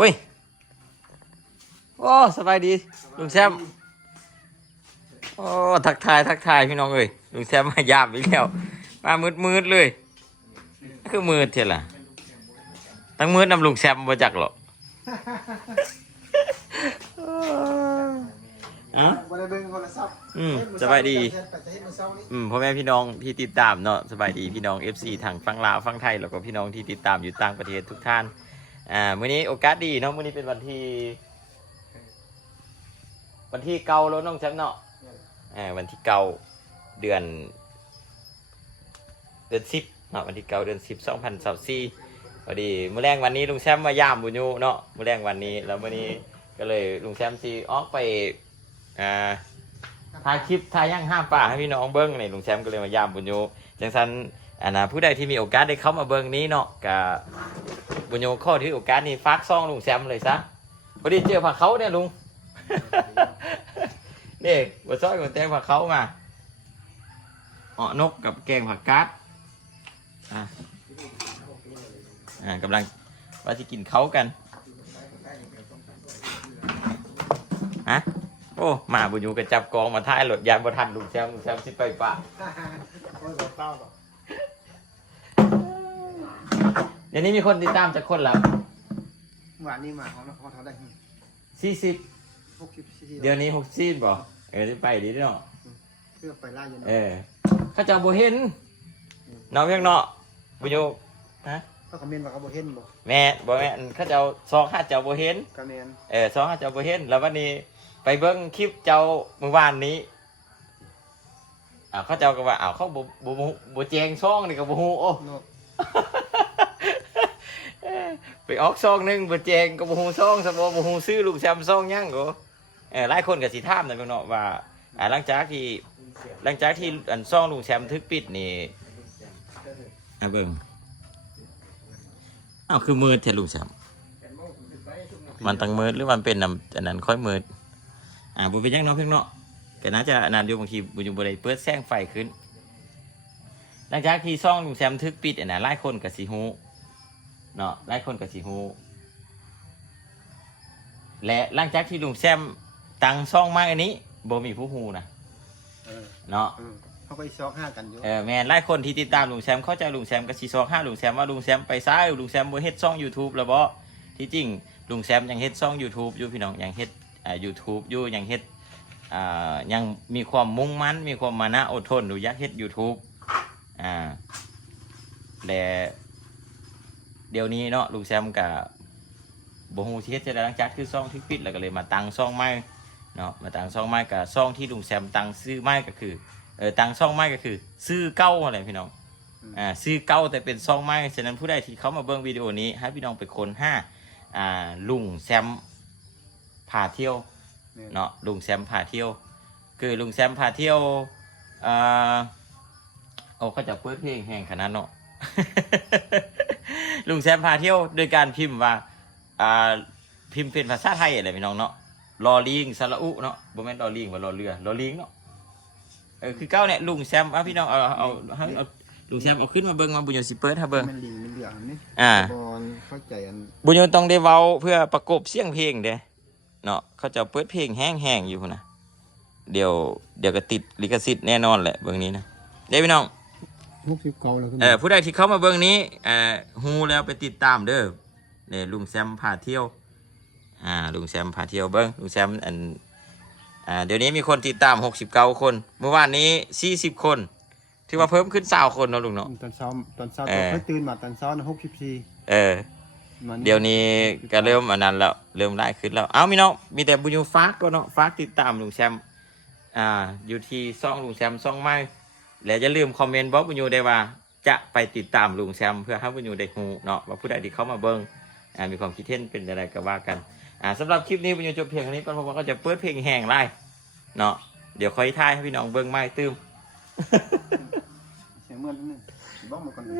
อุ้ยโอ้สบายดีลุงแซมโอ้ทักทายทักทายพี่น้องเอ้ยลุงแซมมายามอีกแล้วมามืดมืดเลย คือมืดเท่าล่ะตั้งมืดนำลุงแซมมาจากหรอกอะอืมสบายดี อืมพ่อแม่พี่น้องที่ติดตามเนาะสบายดีพี่น้อง FC ทางฝั่งลาวฝั่งไทยแล้วก็พี่น้องที่ติดตามอยู่ต่างประเทศทุกท่าน อ่ามื้อนี้โอกาสดีเนาะมื้อนี้เป็นวันที่ วันที่เก่าแล้วน้องแชมป์เนาะอ่าวันที่เก่าเดือน เดือนสิบเนาะวันที่เก่าเดือนสิบสองพันสามสี่พอดีมื้อแรงวันนี้ลุงแชมป์มายามบุญยูเนาะมื้อแรงวันนี้ แล้วมื้อนี้ก็เลยลุงแชมป์ซีออกไปอ่าถ่ายคลิปถ่ายย่างห้ามป่าให้พี่น้องเบิ้งในลุงแชมป์ก็เลยมายามบุญโยจังสัน อันนะผู้ใดที่มีโอกาสได้เข้ามาเบิ้งนี้เนาะกับบุญโยข้อที่โอกาสนี้ฟักซองลุงแชมเลยซะพอดีเจอผักเขาเนี่ยลุงนี่บัวซอยกับแตงผักเขามาเออนกกับแกงผักกาดอะอ่ากำลังว่าจะกินเขากันฮะโอ้มาบุญยูกระจับกองมาท้ายรถยานบ่ทันลุงแซมลุงแซมสิไปปะ โอ้ยบ่ เต้าดอกเดี๋ยวนี้มีคนติดตามจากคนละหวานนี่มาเขาเขาเท่าได้สี่สิบ60เดี๋ยวนี้หกสิบบ่เออที่ไปดีเนาะเพื่อไปล่าอยู่เออเขาเจะบ่เห็นน้องเพียงเนาะบุญยูฮะเขาคอมเมนต์ว่าเขาบ่เห็นบ่แม่บ่แม่นเขาเจ้าซองห้าเจ้าบ่เห็นก็แม่นเออซองห้าเจ้าบ่เห็นแล้ววันนี้ไปเบิ่งคลิปเจ้าเมื่อวานนี้อ้าวเขาเจ้าก็ว่าอ้าวเขาบ่บ่บ่บ่แจงซองนี่ก็บ่ฮู้โอ้เนาะ ไปออกซองหนึ่งบ่แจงก็บ่ฮู้ซองสมบ่บ่ฮู้ซื้อลูกแซมซองยังก็เออหลายคนก็สิถามนั่นเนาะว่าอ่าหลังจากที่หลังจากที่อันซองลุงแซมทึกปิดนี่อะเบิ่งอ้าวคือมืดแท้ลุงแซมมันตั้งมืดหรือมันเป็นนำอันนั้นค่อยมืดอ่าบ่เป็นยังเนาะเพิ่นเนาะก็น่าจะอันนั้นอยู่บางทีบ่อยู่บ่ได้เปิดแสงไฟขึ้น หลังจากที่ซองลุงแซมทึกปิดอันน่ะหลายคนก็สิฮู้ เนาะหลายคนก็สิฮู้และหลังจากที่ลุงแซมตั้งซ่องมาอันนี้บ่มีผู้ฮู้นะเออเนาะ เออเขาก็อีซอกห้ากันอยู่เออแม่นหลายคนที่ติดตามลุงแซมเข้าใจลุงแซมก็สิซอกหาลุงแซมว่าลุงแซมไปซ้ายลุงแซมบ่เฮ็ดช่อง YouTube แล้วบ่ที่จริงลุงแซมยังเฮ็ดช่อง YouTube อยู่พี่น้องยังเฮ็ดอ่า YouTube อยู่ยังเฮ็ดอ่ายังมีความมุ่งมั่นมีความมานะอดทนอยู่อยากเฮ็ด YouTube อ่าและ เดี๋ยวนี้เนาะลุงแซมกับบ่ฮู้ที่เฮ็ดจะได้หลังจากคือซ่องที่ปิดแล้วก็เลยมาตั้งซ่องใหม่เนาะมาตั้งซ่องใหม่กับซ่องที่ลุงแซมตั้งซื้อใหม่ก็คือเออตั้งซ่องใหม่ก็คือ ซื้อเก่าอะไรพี่น้องอ่าซื้อเก่าแต่เป็นซ่องใหม่ฉะนั้นผู้ใดที่เขามาเบิ่งวิดีโอนี้ให้พี่น้องไปค้นห้าอ่าลุงแซมพาเที่ยวแม่นเนาะลุงแซมพาเที่ยว คือลุงแซมพาเที่ยวอ่าโอ้เขาจะเปิดเพลงแห่งขนาดเนาะ ลุงแซมพาเที่ยวโดยการพิมพ์ว่าอ่าพิมพ์เป็นภาษาไทยอะไรพี่น้องเนาะลอลิงสระอุเนาะบ่แม่นลอลิงว่าลอเรือลอลิงเนาะเออคือเก้าเนี่ยลุงแซมเอาพี่น้องเอาเอาเอาเอาลุงแซมเอาขึ้นมาเบิ่งมาบุญยศิเปิดถ้าเบิ่งมันลิงมันเหลืองนี่อ่าบอลเข้าใจอันบุญยนต์ต้องได้เว้าเพื่อประกบเสียงเพลงเด้เนาะเขาจะเปิดเพลงแห้งๆอยู่พุ่นนะเดี๋ยวเดี๋ยวก็ติดลิขสิทธิ์แน่นอนแหละเบิ่งนี้นะเด้พี่น้อง 60เก่าแล้วขึ้นเออผู้ใดที่เข้ามาเบิ่งนี้เอ่อฮู้แล้วไปติดตามเด้อเนี่ยลุงแซมพาเที่ยว อ่า ลุงแซมพาเที่ยวเบิ่งลุงแซมอันอ่าเดี๋ยวนี้มีคนติดตาม69คน เมื่อวานนี้40คนถือว่าเพิ่มขึ้น20คนเนาะลุงเนาะตอนเช้าตอนเช้าเอตอนอค่อยตื่นมาตอนเช้านะ64เออมันเดี๋ยวนี้ก็เริ่มอันนั้นแล้วเริ่มไล่ขึ้นแล้ว เอามีน้องมีแต่บุญยูฟากก็เนาะฟากติดตามลุงแซมอ่าอยู่ที่ซ่องลุงแซมซ่องไม้ แล้วอย่าลืมคอมเมนต์บอกบุญยูได้ว่า จะไปติดตามลุงแซมเพื่อให้บุญยูได้ฮูเนาะว่าผู้ใดที่เข้ามาเบิ้งมีความคิดเห็นเป็นอะไรก็ว่ากันอ่าสำหรับคลิปนี้บุญยูจบเพียงเท่านี้ก่อนเพราะว่าก็จะเปิดเพลงแห่งไล่เนาะเดี๋ยวคอยทายให้พี่น้องเบิ้งไม้ตื้มเสียงเมือนนั่นนี่บอกมาก่อนเลย